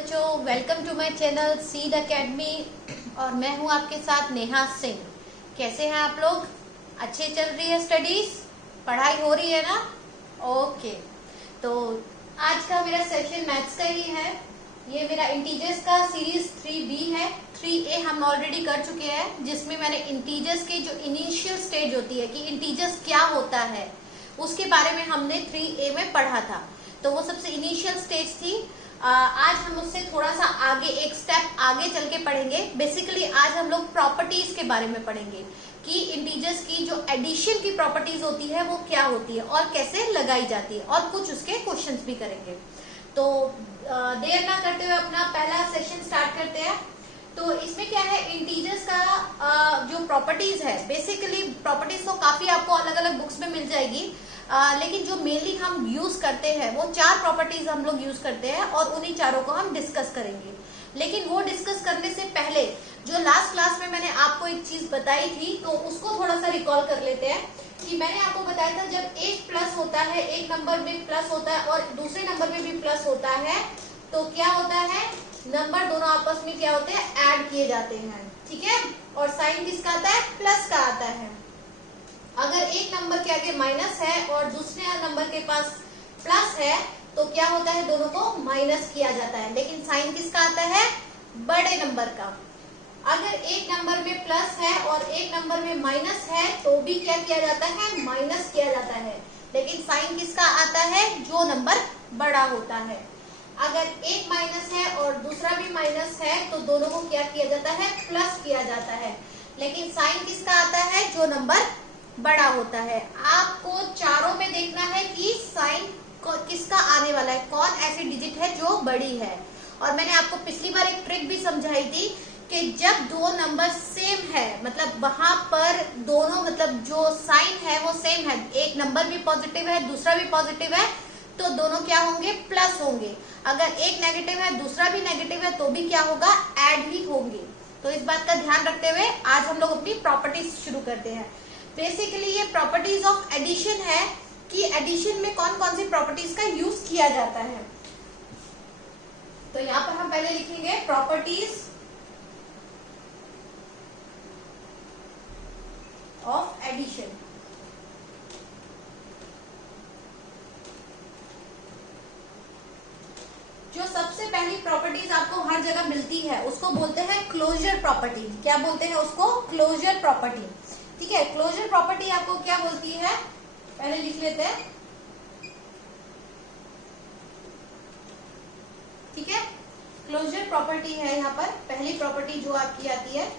बच्चों, welcome to my channel seed academy. और मैं हूं आपके साथ नेहा सिंह। कैसे हैं आप लोग? अच्छे चल रही है स्टडीज, पढ़ाई हो रही है ना? ओके, तो आज का मेरा सेशन मैथ्स का ही है। ये मेरा इंटीजर्स का सीरीज 3B है। 3A हम ऑलरेडी कर चुके हैं, जिसमें मैंने इंटीजर्स के जो इनिशियल स्टेज होती है कि इंटीजर्स क्या होता है उसके बारे में हमने 3A में पढ़ा था। तो वो सबसे इनिशियल स्टेज थी। आज हम उससे थोड़ा सा आगे, एक स्टेप आगे चल के पढ़ेंगे। बेसिकली आज हम लोग प्रॉपर्टीज के बारे में पढ़ेंगे कि इंटीजर्स की जो एडिशन की प्रॉपर्टीज होती है वो क्या होती है और कैसे लगाई जाती है, और कुछ उसके क्वेश्चंस भी करेंगे। तो देर ना करते हुए अपना पहला सेशन स्टार्ट करते हैं। तो इसमें क्या है, इंटीजर्स का जो प्रॉपर्टीज है, बेसिकली प्रॉपर्टीज तो काफी आपको अलग अलग बुक्स में मिल जाएगी, लेकिन जो मेनली हम यूज करते हैं वो 4 प्रॉपर्टीज हम लोग यूज करते हैं और उन्हीं चारों को हम डिस्कस करेंगे। लेकिन वो डिस्कस करने से पहले जो लास्ट क्लास में मैंने आपको एक चीज बताई थी, तो उसको थोड़ा सा रिकॉल कर लेते हैं। कि मैंने आपको बताया था, जब एक प्लस होता है, एक नंबर में प्लस होता है और दूसरे नंबर में भी प्लस होता है, तो क्या होता है, नंबर दोनों आपस में क्या होते हैं, ऐड किए जाते हैं। ठीक है, और साइन किसका आता है, प्लस का आता है। अगर एक नंबर के आगे माइनस है और दूसरे नंबर के पास प्लस है, तो क्या होता है, दोनों को माइनस किया जाता है। लेकिन साइन किसका आता है, बड़े नंबर का। अगर एक नंबर में प्लस है और एक नंबर में माइनस है, तो भी क्या किया जाता है, माइनस किया जाता है। लेकिन साइन किसका आता है, जो नंबर बड़ा होता है। अगर एक माइनस है और दूसरा भी माइनस है, तो दोनों को क्या किया जाता है, प्लस किया जाता है। लेकिन साइन किसका आता है, जो नंबर बड़ा होता है। आपको चारों में देखना है कि साइन किसका आने वाला है, कौन ऐसी डिजिट है जो बड़ी है। और मैंने आपको पिछली बार एक ट्रिक भी समझाई थी कि जब दो नंबर सेम है, मतलब वहां पर दोनों, मतलब जो साइन है वो सेम है, एक नंबर भी पॉजिटिव है दूसरा भी पॉजिटिव है, तो दोनों क्या होंगे, प्लस होंगे। अगर एक नेगेटिव है दूसरा भी नेगेटिव है, तो भी क्या होगा, ऐड ही होंगे। तो इस बात का ध्यान रखते हुए आज हम लोग अपनी प्रॉपर्टीज शुरू करते हैं। बेसिकली ये प्रॉपर्टीज ऑफ एडिशन है कि एडिशन में कौन कौन सी प्रॉपर्टीज का यूज किया जाता है। तो यहाँ पर हम पहले लिखेंगे प्रॉपर्टीज ऑफ एडिशन। जो सबसे पहली प्रॉपर्टीज आपको हर जगह मिलती है उसको बोलते हैं क्लोजर प्रॉपर्टी। क्या बोलते हैं उसको, क्लोजर प्रॉपर्टी। ठीक है, क्लोजर प्रॉपर्टी आपको क्या बोलती है, पहले लिख लेते हैं। ठीक है, क्लोजर प्रॉपर्टी है यहाँ पर पहली प्रॉपर्टी जो आपकी आती है,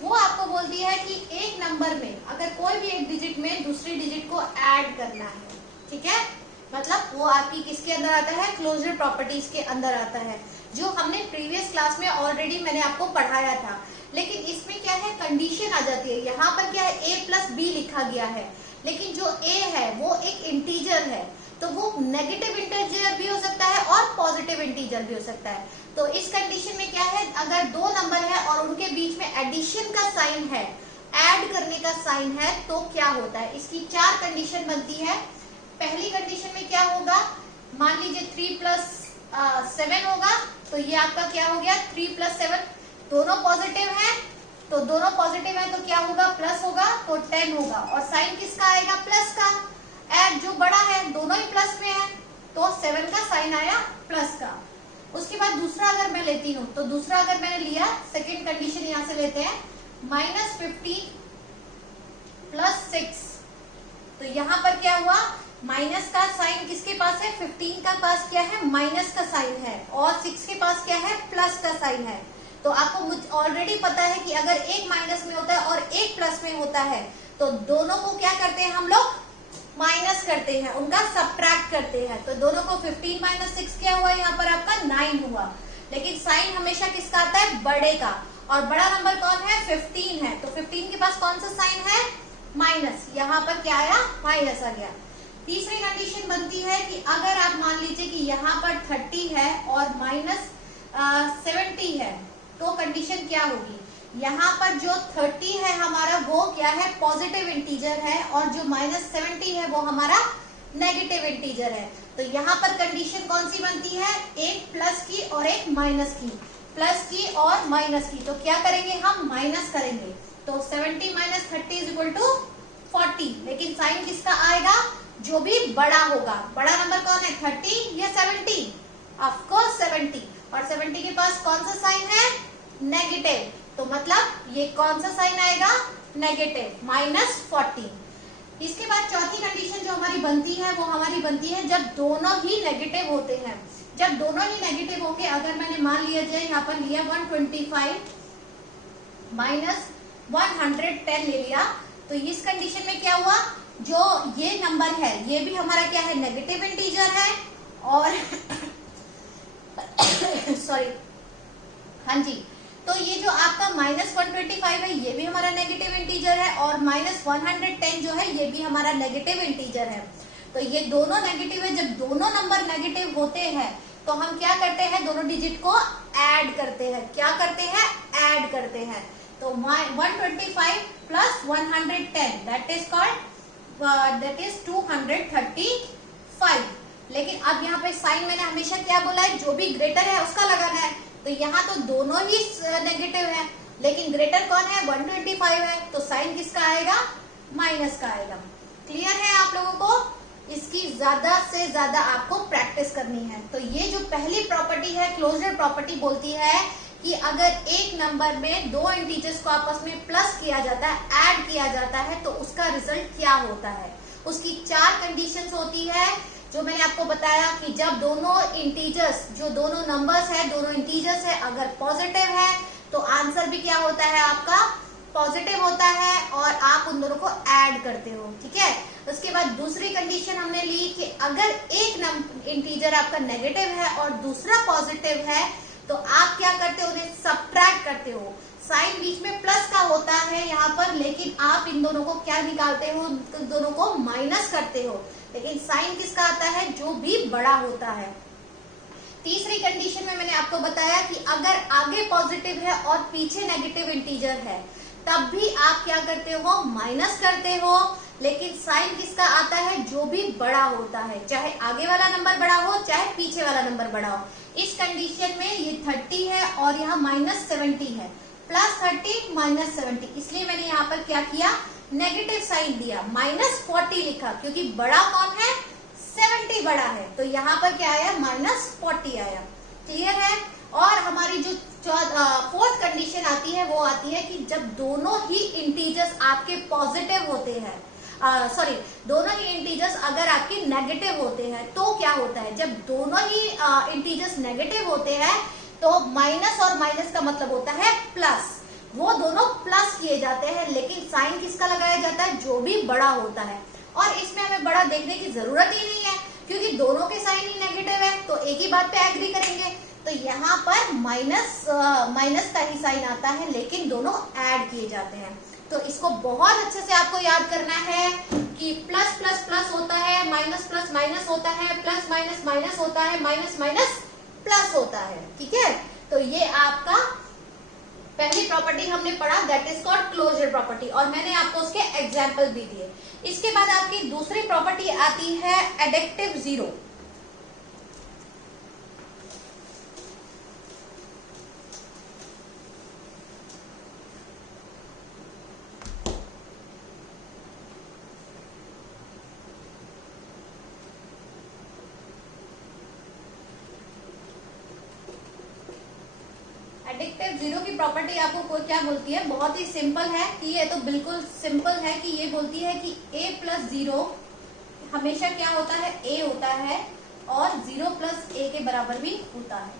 वो आपको बोलती है कि एक नंबर में अगर कोई भी एक डिजिट में दूसरी डिजिट को ऐड करना है, ठीक है, मतलब वो आपकी किसके अंदर आता है, क्लोजर प्रॉपर्टीज के अंदर आता है, जो हमने प्रीवियस क्लास में ऑलरेडी मैंने आपको पढ़ाया था। लेकिन इसमें क्या है, कंडीशन आ जाती है। यहाँ पर क्या है, a+b लिखा गया है, लेकिन जो a है वो एक इंटीजर है, तो वो नेगेटिव इंटीजर भी हो सकता है और पॉजिटिव इंटीजर भी हो सकता है। तो इस कंडीशन में क्या है, अगर दो नंबर है और उनके बीच में एडिशन का साइन है, ऐड करने का साइन है, तो क्या होता है, इसकी 4 कंडीशन बनती है। पहली कंडीशन में क्या होगा, मान लीजिए 3+7 होगा, तो ये आपका क्या हो गया, 3+7, दोनों पॉजिटिव हैं, तो दोनों पॉजिटिव है तो क्या होगा, प्लस होगा, तो 10 होगा। और साइन किसका आएगा, प्लस का। ऐड जो बड़ा है, दोनों ही प्लस में है, तो 7 का साइन आया प्लस का। उसके बाद दूसरा अगर मैं लेती हूँ, तो दूसरा अगर मैंने लिया, सेकेंड कंडीशन यहाँ से लेते हैं, -15 + 6, तो यहाँ पर क्या हुआ, माइनस का साइन किसके पास है, 15 का पास क्या है, माइनस का साइन है, और 6 के पास क्या है, प्लस का साइन है। तो आपको मुझे ऑलरेडी पता है कि अगर एक माइनस में होता है और एक प्लस में होता है, तो दोनों को क्या करते हैं हम लोग, माइनस करते हैं, उनका सबट्रैक्ट करते हैं। तो दोनों को 15 - 6 क्या हुआ, यहाँ पर आपका 9 हुआ। लेकिन साइन हमेशा किसका आता है, बड़े का, और बड़ा नंबर कौन है, 15 है, तो 15 के पास कौन सा साइन है, माइनस। यहाँ पर क्या आया, माइनस आ गया। तीसरी कंडीशन बनती है कि अगर आप मान लीजिए कि यहाँ पर 30 है और -70 है, तो कंडीशन क्या होगी, यहाँ पर जो 30 है हमारा वो क्या है, पॉजिटिव इंटीजर है, और जो -70 है वो हमारा नेगेटिव इंटीजर है। तो यहाँ पर कंडीशन कौन सी बनती है, एक प्लस की और एक माइनस की, प्लस की और माइनस की। तो क्या करेंगे हम, माइनस करेंगे। तो 70 माइनस 30 इज इक्वल टू 40, लेकिन साइन किसका आएगा, जो भी बड़ा होगा। बड़ा नंबर कौन है, 30 या 70? ऑफ कोर्स 70, और 70 के पास कौन सा साइन है, नेगेटिव। तो मतलब ये कौन सा साइन आएगा, नेगेटिव, -40। इसके बाद चौथी कंडीशन जो हमारी बनती है वो हमारी बनती है जब दोनों ही नेगेटिव होते हैं। जब दोनों ही नेगेटिव होंगे, अगर मैंने मान लिया जाए यहाँ पर लिया 125 माइनस 110 ले लिया, तो इस कंडीशन में क्या हुआ, जो ये नंबर है ये भी हमारा क्या है, नेगेटिव इंटीजर है, और सॉरी, हाँ जी, तो ये जो आपका -125 है ये भी हमारा नेगेटिव इंटीजर है, और -110 जो है ये भी हमारा नेगेटिव इंटीजर है। तो ये दोनों नेगेटिव है। जब दोनों नंबर नेगेटिव होते हैं तो हम क्या करते हैं, दोनों डिजिट को ऐड करते हैं। क्या करते हैं, ऐड करते हैं। तो 125 प्लस 110 दैट इज 235। लेकिन अब यहाँ पे साइन मैंने हमेशा क्या बोला है, जो भी ग्रेटर है उसका लगाना है। तो यहाँ तो दोनों ही नेगेटिव है, लेकिन ग्रेटर कौन है, 125 है, तो साइन किसका आएगा, माइनस का आएगा। क्लियर है आप लोगों को? इसकी ज्यादा से ज्यादा आपको प्रैक्टिस करनी है। तो ये जो पहली प्रॉपर्टी है, क्लोजर प्रॉपर्टी बोलती है कि अगर एक नंबर में दो इंटीजर्स को आपस में प्लस किया जाता है, ऐड किया जाता है, तो उसका रिजल्ट क्या होता है। उसकी 4 कंडीशंस होती है जो मैंने आपको बताया कि जब दोनों इंटीजर्स, जो दोनों नंबर्स है, दोनों इंटीजर्स है, अगर पॉजिटिव है तो आंसर भी क्या होता है, आपका पॉजिटिव होता है, और आप उन दोनों को ऐड करते हो। ठीक है। उसके बाद दूसरी कंडीशन हमने ली कि अगर एक इंटीजर आपका नेगेटिव है और दूसरा पॉजिटिव है, तो आप क्या करते हो, उन्हें सब्ट्रैक्ट करते हो। साइन बीच में प्लस का होता है यहाँ पर, लेकिन आप इन दोनों को क्या निकालते हो, इन दोनों को माइनस करते हो। लेकिन साइन किसका आता है, जो भी बड़ा होता है। तीसरी कंडीशन में मैंने आपको बताया कि अगर आगे पॉजिटिव है और पीछे नेगेटिव इंटीजर है, तब भी आप क्या करते हो, माइनस करते हो। लेकिन साइन किसका आता है, जो भी बड़ा होता है, चाहे आगे वाला नंबर बड़ा हो चाहे पीछे वाला नंबर बड़ा हो। इस कंडीशन में ये 30 है और यहाँ -70 है, +30 -70, इसलिए मैंने यहाँ पर क्या किया, नेगेटिव साइन दिया, -40 लिखा, क्योंकि बड़ा कौन है, 70 बड़ा है। तो यहाँ पर क्या आया, -40 आया। क्लियर है। और हमारी जो फोर्थ कंडीशन आती है वो आती है कि जब दोनों ही इंटीजर्स आपके पॉजिटिव होते हैं, दोनों ही इंटीजर्स अगर आपके नेगेटिव होते हैं, तो क्या होता है, जब दोनों ही इंटीजर्स नेगेटिव होते हैं तो माइनस और माइनस का मतलब होता है प्लस, वो दोनों प्लस किए जाते हैं, लेकिन साइन किसका लगाया जाता है, जो भी बड़ा होता है। और इसमें हमें बड़ा देखने की जरूरत ही नहीं है, क्योंकि दोनों के साइन ही नेगेटिव है, तो एक ही बात पे एग्री करेंगे। तो यहाँ पर माइनस का ही साइन आता है, लेकिन दोनों ऐड किए जाते हैं। तो इसको बहुत अच्छे से आपको याद करना है कि प्लस प्लस प्लस होता है, माइनस प्लस माइनस होता है, प्लस माइनस माइनस होता है, माइनस माइनस प्लस होता है। ठीक है। तो ये आपका पहली प्रॉपर्टी हमने पढ़ा, that is called closure property, और मैंने आपको उसके एग्जाम्पल भी दिए। इसके बाद आपकी दूसरी प्रॉपर्टी आती है एडिक्टिव जीरो। एडिक्टिव जीरो की प्रॉपर्टी आपको क्या बोलती है, बहुत ही सिंपल है कि ये तो बिल्कुल सिंपल है कि ये बोलती है कि a + 0 हमेशा क्या होता है, a होता है, और 0 + a के बराबर भी होता है।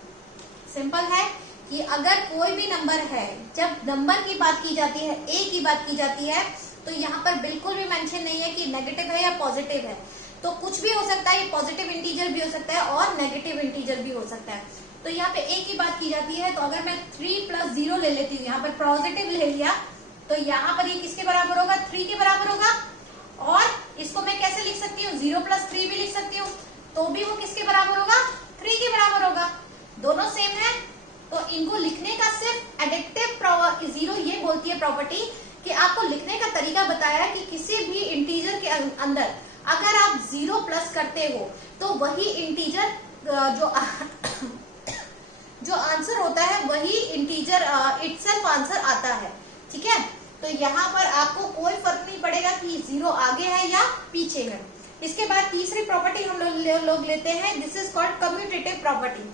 सिंपल है कि अगर कोई भी नंबर है, जब नंबर की बात की जाती है, a की बात की जाती है, तो यहाँ पर बिल्कुल भी मेंशन नहीं है कि नेगेटिव है या पॉजिटिव है। तो कुछ भी हो सकता है, ये पॉजिटिव इंटीजर भी हो सकता है और नेगेटिव इंटीजर भी हो सकता है। तो यहाँ पे a की बात की जाती है, तो अगर मैं 3 + 0 ले लेती हूँ, यहाँ पर पॉजिटिव ले लिया, तो यहाँ पर ये किसके बराबर होगा, 3 के बराबर होगा। और इसको मैं कैसे लिख सकती हूँ, 0 + 3 भी लिख सकती हूँ, तो भी वो किसके बराबर होगा, 3 के बराबर होगा। दोनों सेम है, तो इनको लिखने का सिर्फ एडिक्टिव जीरो ये बोलती है प्रॉपर्टी कि आपको लिखने का तरीका बताया कि किसी भी इंटीजर के अंदर अगर आप 0 प्लस करते हो तो वही इंटीजर जो आंसर होता है वही इंटीजर इटसेल्फ आंसर आता है, ठीक है। तो यहाँ पर आपको कोई फर्क नहीं पड़ेगा कि 0 आगे है या पीछे है। इसके बाद तीसरी प्रॉपर्टी हम लोग लेते हैं, this is called commutative property.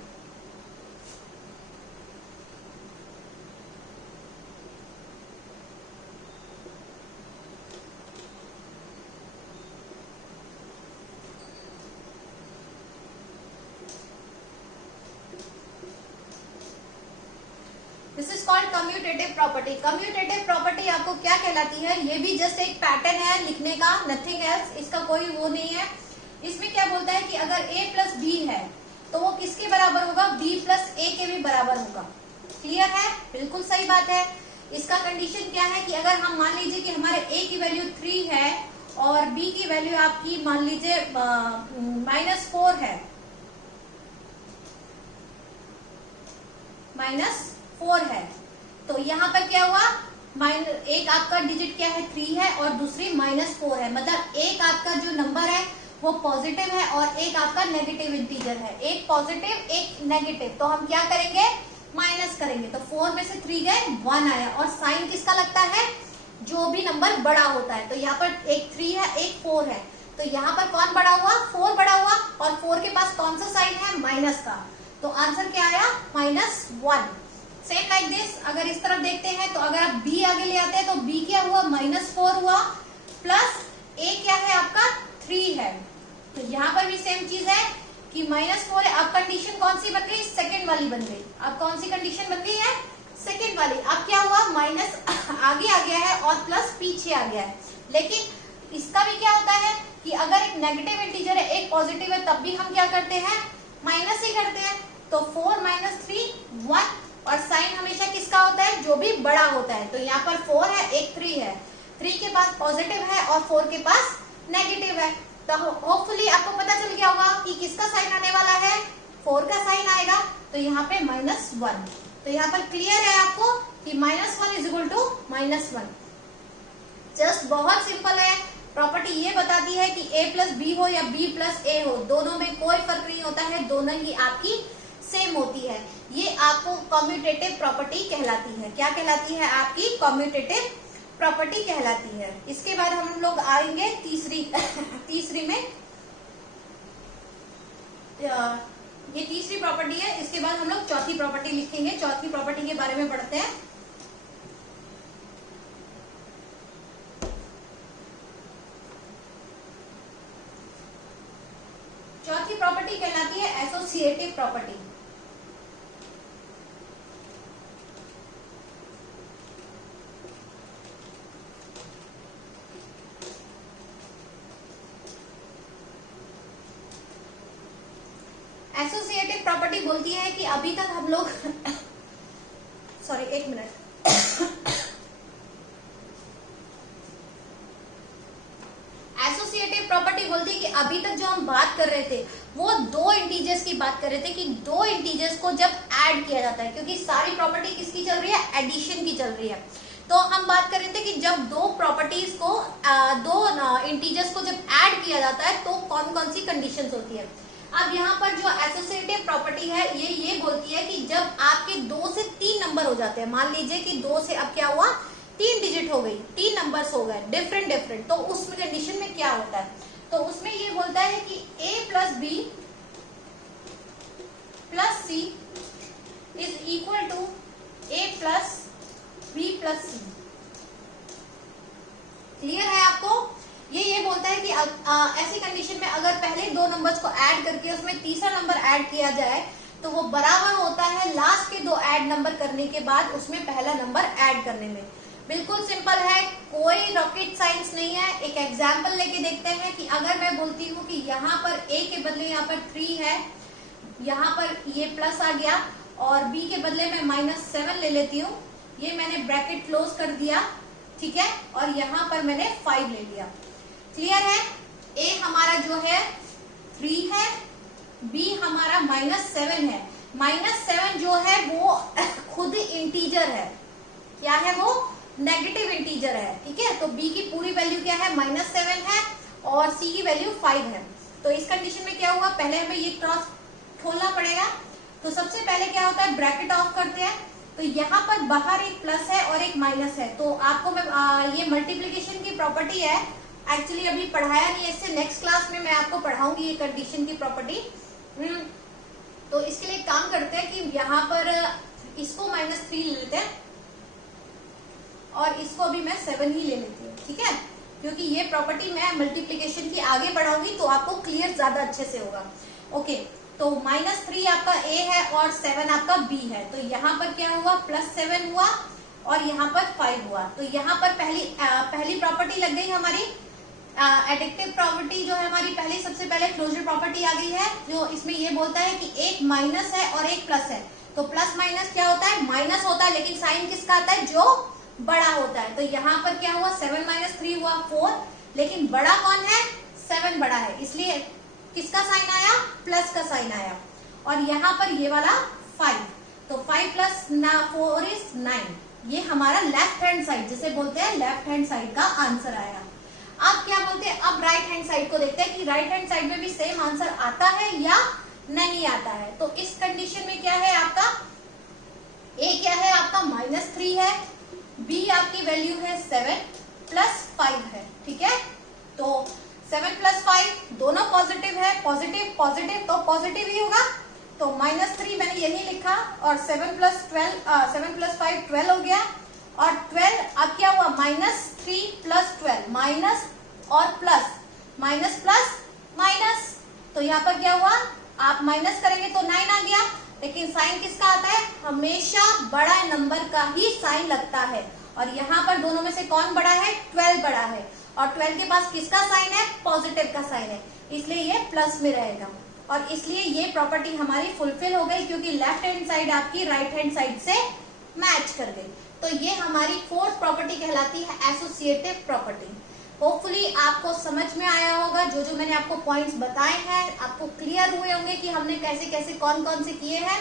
This is called commutative property. Commutative property आपको क्या कहलाती है, ये भी जस्ट एक पैटर्न है लिखने का, नथिंग एल्स, इसका कोई वो नहीं है। इसमें क्या बोलता है कि अगर a प्लस बी है तो वो किसके बराबर होगा, b प्लस ए के भी बराबर होगा। क्लियर है, बिल्कुल सही बात है। इसका कंडीशन क्या है कि अगर हम मान लीजिए कि हमारे a की वैल्यू 3 है और b की वैल्यू आपकी मान लीजिए -4 है, -4 है, तो यहाँ पर क्या हुआ, एक आपका डिजिट क्या है 3 है और दूसरी -4 है, मतलब एक आपका जो नंबर है वो पॉजिटिव है और एक आपका नेगेटिव इंटीजर है, एक पॉजिटिव एक नेगेटिव। तो हम क्या करेंगे, माइनस करेंगे, तो 4 में से 3 गए 1 आया। और साइन किसका लगता है, जो भी नंबर बड़ा होता है। तो यहाँ पर एक 3 है एक 4 है, तो यहाँ पर कौन बड़ा हुआ, 4 बड़ा हुआ, और 4 के पास कौन सा साइन है, माइनस का। तो आंसर क्या आया, -1। सेम लाइक दिस, अगर इस तरफ देखते हैं तो अगर आप b आगे ले आते हैं तो b क्या हुआ, -4 हुआ, प्लस a क्या है आपका 3 है। तो यहाँ पर भी सेम चीज है कि -4 है। अब कंडीशन कौन सी बन गई, सेकंड वाली बन गई। अब कौन सी कंडीशन बन गई है, सेकंड वाली। अब क्या हुआ, माइनस आगे आ गया है और प्लस पीछे आ गया है। लेकिन इसका भी क्या होता है कि अगर एक नेगेटिव इंटीजर है एक पॉजिटिव है, तब भी हम क्या करते हैं, माइनस ही करते हैं। तो 4 - 3 1, और साइन हमेशा किसका होता है, जो भी बड़ा होता है। तो यहाँ पर 4 है एक 3 है, 3 के पास पॉजिटिव है और 4 के पास नेगेटिव है। तो होपफुली आपको पता चल गया होगा कि किसका साइन आने वाला है, 4 का साइन आएगा। तो यहाँ पे -1। तो यहाँ पर क्लियर है आपको कि -1 = -1। जस्ट बहुत सिंपल है। प्रॉपर्टी ये बताती है कि a प्लस बी हो या b प्लस ए हो, दोनों में कोई फर्क नहीं होता है, दोनों ही आपकी सेम होती है। ये आपको कम्यूटेटिव प्रॉपर्टी कहलाती है। क्या कहलाती है, आपकी कम्यूटेटिव प्रॉपर्टी कहलाती है। इसके बाद हम लोग आएंगे तीसरी में, ये तीसरी प्रॉपर्टी है। इसके बाद हम लोग चौथी प्रॉपर्टी लिखेंगे। चौथी प्रॉपर्टी के बारे में पढ़ते हैं। चौथी प्रॉपर्टी कहलाती है एसोसिएटिव प्रॉपर्टी। एसोसिएटिव प्रॉपर्टी बोलती है कि अभी तक हम लोग सॉरी एक मिनट, एसोसिएटिव प्रॉपर्टी बोलती है कि अभी तक जो हम बात कर रहे थे वो दो इंटीजर्स की बात कर रहे थे कि दो इंटीजर्स को जब ऐड किया जाता है, क्योंकि सारी प्रॉपर्टी किसकी चल रही है, एडिशन की चल रही है। तो हम बात कर रहे थे कि जब दो प्रॉपर्टीज को दो इंटीजर्स को जब ऐड किया जाता है तो कौन कौन सी कंडीशंस होती है। अब यहाँ पर जो एसोसिएटिव प्रॉपर्टी है ये बोलती है कि जब आपके 2 से 3 नंबर हो जाते हैं, मान लीजिए कि 2 से अब क्या हुआ 3 डिजिट हो गई, 3 नंबर्स हो गए डिफरेंट, तो उस कंडीशन में क्या होता है, तो उसमें ये बोलता है कि a plus B plus C is equal to a plus B plus C. Clear है आपको, ये बोलता है कि ऐसी कंडीशन में अगर पहले 2 नंबर्स को ऐड करके उसमें तीसरा नंबर ऐड किया जाए तो वो बराबर होता है लास्ट के 2 ऐड नंबर करने के बाद उसमें पहला नंबर ऐड करने में। बिल्कुल सिंपल है, कोई रॉकेट साइंस नहीं है। एक एग्जांपल लेके देखते हैं कि अगर मैं बोलती हूँ कि यहाँ पर a के बदले यहाँ पर 3 है, यहाँ पर ये प्लस आ गया और b के बदले में -7 ले लेती हूँ, ये मैंने ब्रैकेट क्लोज कर दिया, ठीक है, और यहाँ पर मैंने 5 ले लिया। क्लियर है, a हमारा जो है 3 है, b हमारा -7 है। -7 जो है वो खुद इंटीजर है, क्या है वो, नेगेटिव इंटीजर है, ठीक है। तो b की पूरी वैल्यू क्या है, -7 है और c की वैल्यू 5 है। तो इस कंडीशन में क्या हुआ, पहले हमें ये क्रॉस खोलना पड़ेगा। तो सबसे पहले क्या होता है, ब्रैकेट ऑफ करते हैं। तो यहाँ पर बाहर एक प्लस है और एक माइनस है। तो आपको मैं ये मल्टीप्लीकेशन की प्रॉपर्टी है, एक्चुअली अभी पढ़ाया नहीं है, इससे नेक्स्ट क्लास में मैं आपको पढ़ाऊंगी ये कंडीशन की प्रॉपर्टी। तो इसके लिए काम करते हैं कि यहाँ पर इसको -3 ले लेते हैं और इसको भी मैं 7 ही ले लेती हूँ, ठीक है, क्योंकि ये प्रॉपर्टी मैं मल्टीप्लीकेशन की आगे बढ़ाऊंगी तो आपको क्लियर ज्यादा अच्छे से होगा। ओके, तो -3 आपका A है और 7 आपका B है। तो यहाँ पर क्या हुआ, +7 हुआ और यहाँ पर 5 हुआ। तो यहाँ पर पहली प्रॉपर्टी लग गई हमारी, एडिक्टिव प्रॉपर्टी जो है हमारी पहली, सबसे पहले क्लोजर प्रॉपर्टी आ गई है, जो इसमें ये बोलता है कि एक माइनस है और एक प्लस है। तो प्लस माइनस क्या होता है, माइनस होता है, लेकिन साइन किसका आता है, जो बड़ा होता है। तो यहाँ पर क्या हुआ, 7 - 3 हुआ 4, लेकिन बड़ा कौन है, 7 बड़ा है, इसलिए किसका साइन आया, प्लस का साइन आया। और यहाँ पर ये वाला 5, तो 5 + 4 = 9। ये हमारा लेफ्ट हैंड साइड, जिसे बोलते हैं लेफ्ट हैंड साइड का आंसर आया। अब क्या बोलते हैं, अब राइट हैंड साइड को देखते हैं कि राइट हैंड साइड में भी सेम आंसर आता है या नहीं आता है। तो इस कंडीशन में क्या है आपका, ए क्या है आपका -3 है, बी आपकी वैल्यू है 7 + 5 है, ठीक है। तो 7 + 5 दोनों पॉजिटिव है, पॉजिटिव पॉजिटिव तो पॉजिटिव ही होगा। तो -3 मैंने यही लिखा और 7 + 5 12 हो गया। और 12 अब क्या हुआ, -3 + 12 माइनस और प्लस, माइनस प्लस माइनस। तो यहाँ पर क्या हुआ, आप माइनस करेंगे तो 9 आ गया, लेकिन साइन किसका आता है, हमेशा बड़ा नंबर का ही साइन लगता है। और यहाँ पर दोनों में से कौन बड़ा है, 12 बड़ा है, और 12 के पास किसका साइन है, पॉजिटिव का साइन है, इसलिए ये प्लस में रहेगा। और इसलिए ये प्रॉपर्टी हमारी फुलफिल हो गई, क्योंकि लेफ्ट हैंड साइड आपकी राइट हैंड साइड से मैच कर गई। तो ये हमारी फोर्थ प्रॉपर्टी कहलाती है एसोसिएटिव प्रॉपर्टी। होपफुली आपको समझ में आया होगा, जो जो मैंने आपको पॉइंट्स बताए हैं आपको क्लियर हुए होंगे कि हमने कैसे कैसे कौन कौन से किए हैं।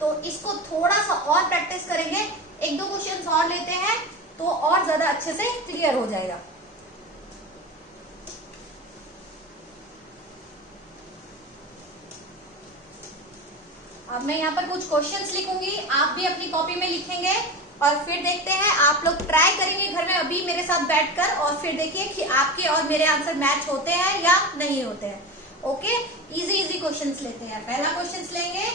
तो इसको थोड़ा सा और प्रैक्टिस करेंगे, 1-2 क्वेश्चंस और लेते हैं तो और ज्यादा अच्छे से क्लियर हो जाएगा। अब मैं यहाँ पर कुछ क्वेश्चंस लिखूंगी, आप भी अपनी कॉपी में लिखेंगे और फिर देखते हैं, आप लोग ट्राई करेंगे घर में अभी मेरे साथ बैठकर, और फिर देखिए कि आपके और मेरे आंसर मैच होते हैं या नहीं होते हैं। ओके, इजी इजी क्वेश्चंस लेते हैं। पहला क्वेश्चंस लेंगे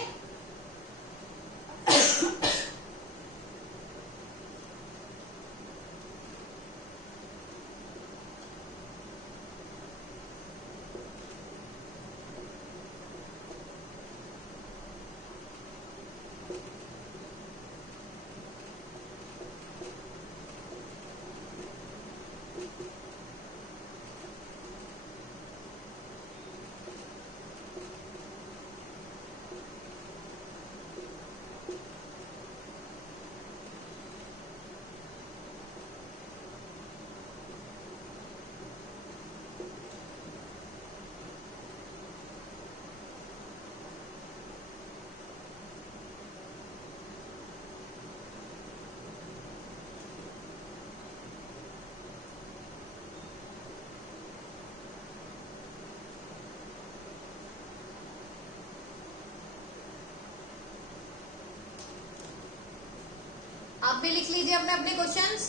आप भी लिख लीजिए अपने अपने क्वेश्चंस।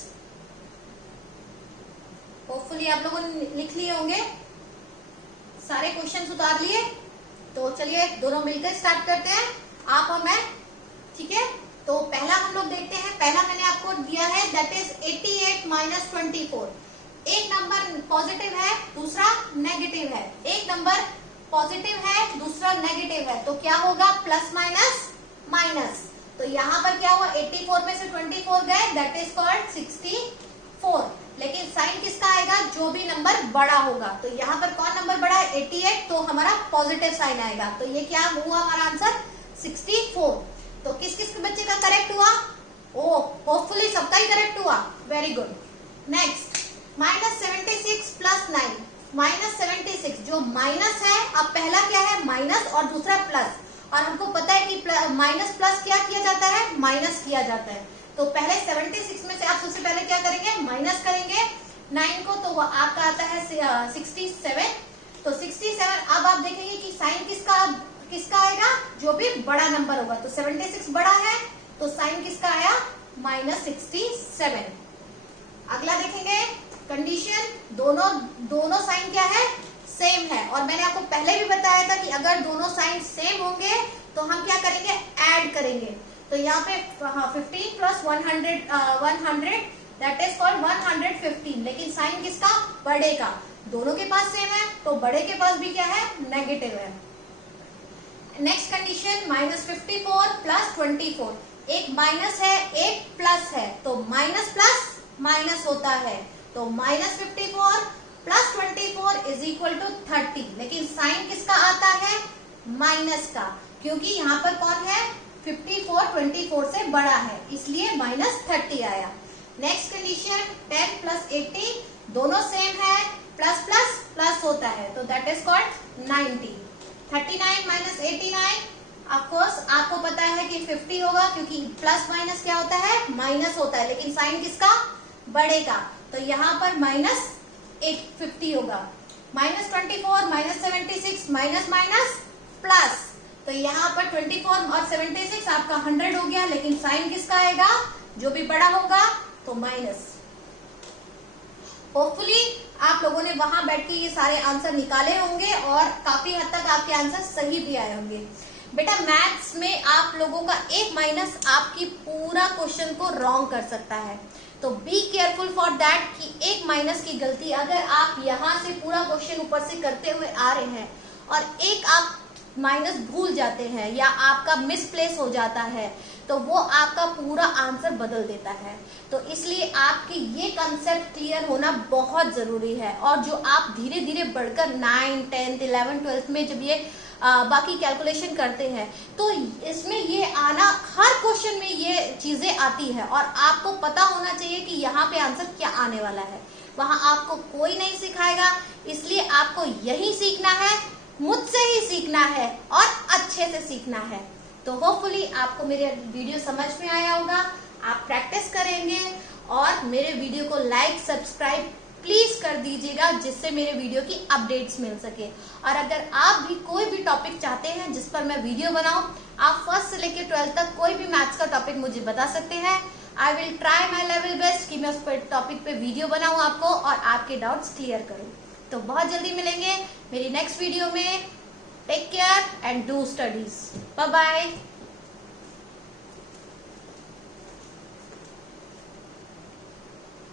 होपफुली आप लोगों ने लिख लिए होंगे, सारे क्वेश्चंस उतार लिए। तो चलिए दोनों मिलकर स्टार्ट करते हैं, आप और मैं, ठीक है। तो पहला हम लोग देखते हैं, पहला मैंने आपको दिया है दैट इज 88 - 24। एक नंबर पॉजिटिव है, दूसरा नेगेटिव है। एक नंबर पॉजिटिव है, दूसरा नेगेटिव है, तो क्या होगा, प्लस माइनस माइनस। तो यहाँ पर क्या हुआ, 84 में से 24 गए, दैट इज कॉल्ड 64। लेकिन साइन किसका आएगा, जो भी नंबर बड़ा होगा। तो यहाँ पर कौन नंबर बड़ा है, 88, तो हमारा पॉजिटिव साइन आएगा। तो ये क्या हुआ हमारा आंसर, 64। तो किस किस के बच्चे का करेक्ट हुआ, ओ होपफुली सबका ही करेक्ट हुआ, वेरी गुड। नेक्स्ट, -76 + 9, -76 जो माइनस है, अब पहला क्या है माइनस और दूसरा प्लस, और हमको पता है कि माइनस प्लस क्या किया जाता है, माइनस किया जाता है। तो पहले 76 में से आप सबसे पहले क्या करेंगे, माइनस करेंगे, 9 को, तो वो आपका आता है 67। तो 67 अब आप देखेंगे कि साइन किसका आएगा, जो भी बड़ा नंबर होगा। तो 76 बड़ा है, तो साइन किसका आया, -67। अगला देखेंगे कंडीशन, दोनों साइन क्या है, सेम है। और मैंने आपको पहले भी बताया था कि अगर दोनों साइन सेम होंगे तो हम क्या करेंगे, ऐड करेंगे। तो यहाँ पे 15 + 100 दैट इज कॉल्ड 115। लेकिन साइन किसका, बड़े का, दोनों के पास सेम है, तो बड़े के पास भी क्या है, नेगेटिव है। Next condition, -54 + 24। एक माइनस है, एक प्लस है, तो माइनस प्लस माइनस होता है। तो -54 + 24 = 30। लेकिन साइन किसका आता है, माइनस का, क्योंकि यहाँ पर कौन है, 54 24 से बड़ा है, इसलिए -30 आया। नेक्स्ट कंडीशन, 10 + 80, दोनों सेम है, प्लस प्लस प्लस होता है, तो दैट इज कॉल्ड 90। 39 - 89, ऑफकोर्स आपको पता है कि 50 होगा, क्योंकि प्लस माइनस क्या होता है, माइनस होता है। लेकिन साइन किसका, बड़े का, तो यहाँ पर -50 होगा। -24 - 76 माइनस माइनस प्लस, तो यहाँ पर 24 और 76 आपका 100 हो गया। लेकिन साइन किसका आएगा, जो भी बड़ा होगा, तो माइनस। होपफुली आप लोगों ने वहां बैठ के ये सारे आंसर निकाले होंगे और काफी हद तक आपके आंसर सही भी आए होंगे। बेटा मैथ्स में आप लोगों का एक माइनस आपकी पूरा क्वेश्चन को रॉन्ग कर सकता है, तो बी केयरफुल फॉर दैट कि एक माइनस की गलती अगर आप यहाँ से पूरा क्वेश्चन ऊपर से करते हुए आ रहे हैं और एक आप माइनस भूल जाते हैं या आपका मिसप्लेस हो जाता है, तो वो आपका पूरा आंसर बदल देता है। तो इसलिए आपके ये कंसेप्ट क्लियर होना बहुत जरूरी है। और जो आप धीरे धीरे बढ़कर 9, 10, 11, 12 में जब ये बाकी कैलकुलेशन करते हैं, तो इसमें ये आना, हर क्वेश्चन में ये चीजें आती है और आपको पता होना चाहिए कि यहाँ पे आंसर क्या आने वाला है। वहां आपको कोई नहीं सिखाएगा, इसलिए आपको यही सीखना है, मुझसे ही सीखना है और अच्छे से सीखना है। तो होपफुली आपको मेरे वीडियो समझ में आया होगा, आप प्रैक्टिस करेंगे और मेरे वीडियो को लाइक सब्सक्राइब प्लीज कर दीजिएगा, जिससे मेरे वीडियो की अपडेट्स मिल सके। और अगर आप भी कोई भी टॉपिक चाहते हैं जिस पर मैं वीडियो बनाऊं, आप 1st से लेकर 12th तक कोई भी मैथ्स का टॉपिक मुझे बता सकते हैं। I will try my level best कि मैं उस पर टॉपिक पे वीडियो बनाऊं आपको और आपके डाउट्स क्लियर करूं। तो बहुत जल्दी मिलेंगे मेरी नेक्स्ट वीडियो में। Take care and do studies. Bye bye.